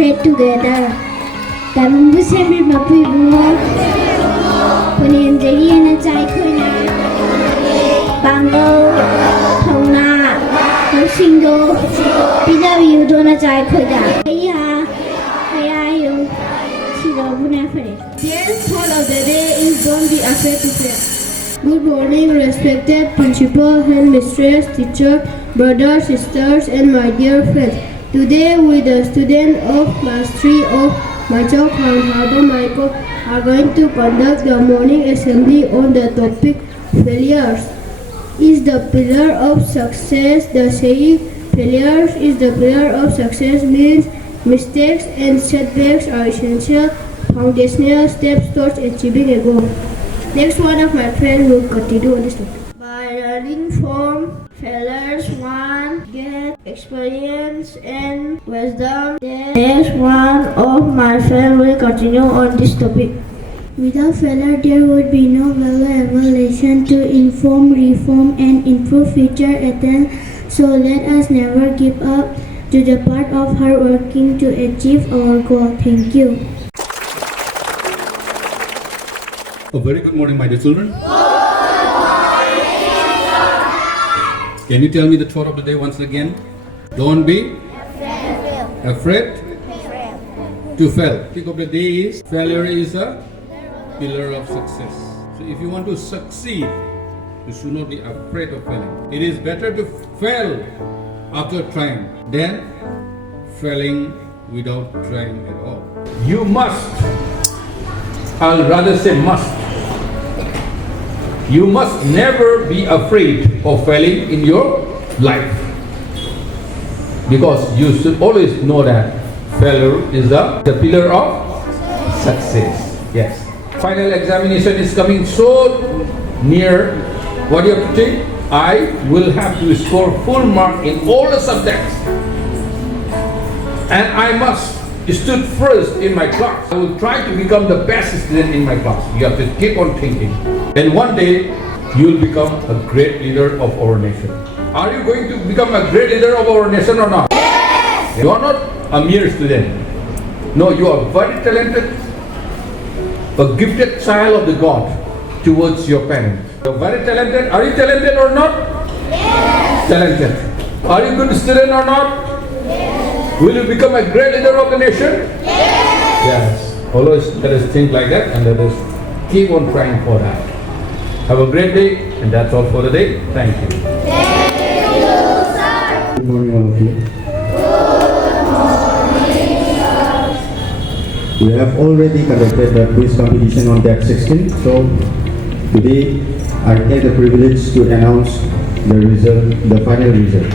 afraid together. Tambu semi mapi buo. Punin jagi na chai khuna. Bango, thongna, housingdo, pida yudo na chai khuna. Kaya yung siro buna fare. Dear thought of the day is don't be afraid to fail. Good morning, respected principal, headmistress, teacher, brothers, sisters, and my dear friends. Today, we, the students of class 3 of Maichou Khongnangthaba Maheikol, are going to conduct the morning assembly on the topic failures is the pillar of success. The saying failures is the pillar of success means mistakes and setbacks are essential foundational steps towards achieving a goal. Next, one of my friends will continue on this topic. By learning from failures, one get experience and wisdom. Next, one of my friends will continue on this topic. Without failure, there would be no valuable lesson to inform, reform, and improve future attempts. So let us never give up to the part of hard working to achieve our goal. Thank you. A very good morning, my dear children. Can you tell me the thought of the day once again? Don't be afraid to fail. Think of the day is failure is a pillar of success. So if you want to succeed, you should not be afraid of failing. It is better to fail after trying than failing without trying at all. You must, I'll rather say must. You must never be afraid of failing in your life, because you should always know that failure is the pillar of success. Yes. Final examination is coming so near. What do you have to think? I will have to score full mark in all the subjects, and I must stood first in my class. I will try to become the best student in my class. You have to keep on thinking, and one day you will become a great leader of our nation. Are you going to become a great leader of our nation or not? Yes! You are not a mere student. No, you are very talented, a gifted child of the God towards your parents. You are very talented. Are you talented or not? Yes! Talented. Are you a good student or not? Will you become a great leader of the nation? Yes! Yes. Always let us think like that and let us keep on trying for that. Have a great day, and that's all for the day. Thank you. Thank you, sir. Good morning, all of you. We have already conducted the quiz competition on that 16. So today I take the privilege to announce the result, the final result.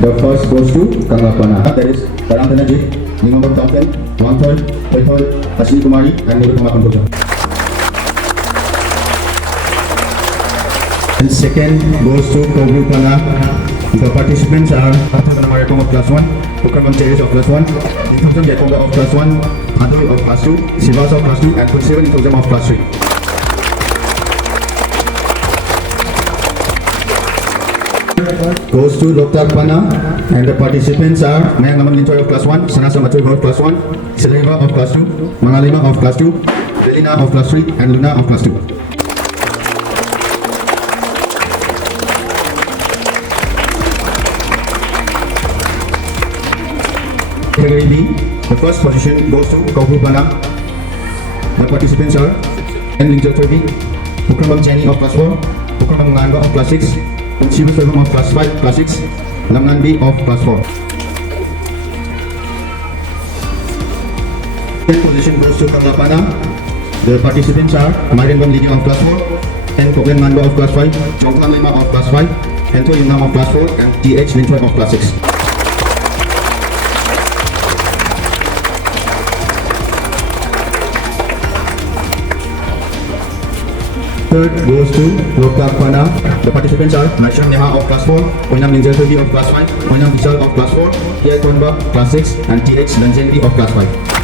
The first goes to Kanglapana. That is Parang Tanajit, Nimambak Thompson, Wangthol, Poithol, Ashwini Kumari, and Nurukama Kampoja. And second goes to Kanglapana. The participants are Athavan Marikom of class 1, Pukramam Cheris of class 1, Nithusam Yakonga of class 1, Adul of class 2, Sivas of class 2, and 27 Nithusam of class 3. Goes to Loktak Pana, and the participants are Mayang Naman Ginchoy of class 1, Sanasa Machoy of class 1, Sileva of class 2, Mangalima of class 2, Belina of class 3, and Luna of class 2. Category B, the first position goes to Kaupu Pana. The participants are N. Lingjal Trevi, Pukramam Jenny of class 4, Pukramam Nganga of class 6, Shiva Selvam of class 5, class 6, Lamnan B of class 4. Third position goes to Kanglapana. The participants are Marienbam Lidia of class 4, N. Koklen Manba of class 5, Chongklam Lima of class 5, Hento Yunam of class 4, and T.H. Linchoy of class 6. Third goes to Loktak Pana. The participants are Naishram Neha of class 4, Poinam Linjal of class 5, Poinam Vishal of class 4, T.I. Konba class 6, and T.H. Lanjenbi of class 5.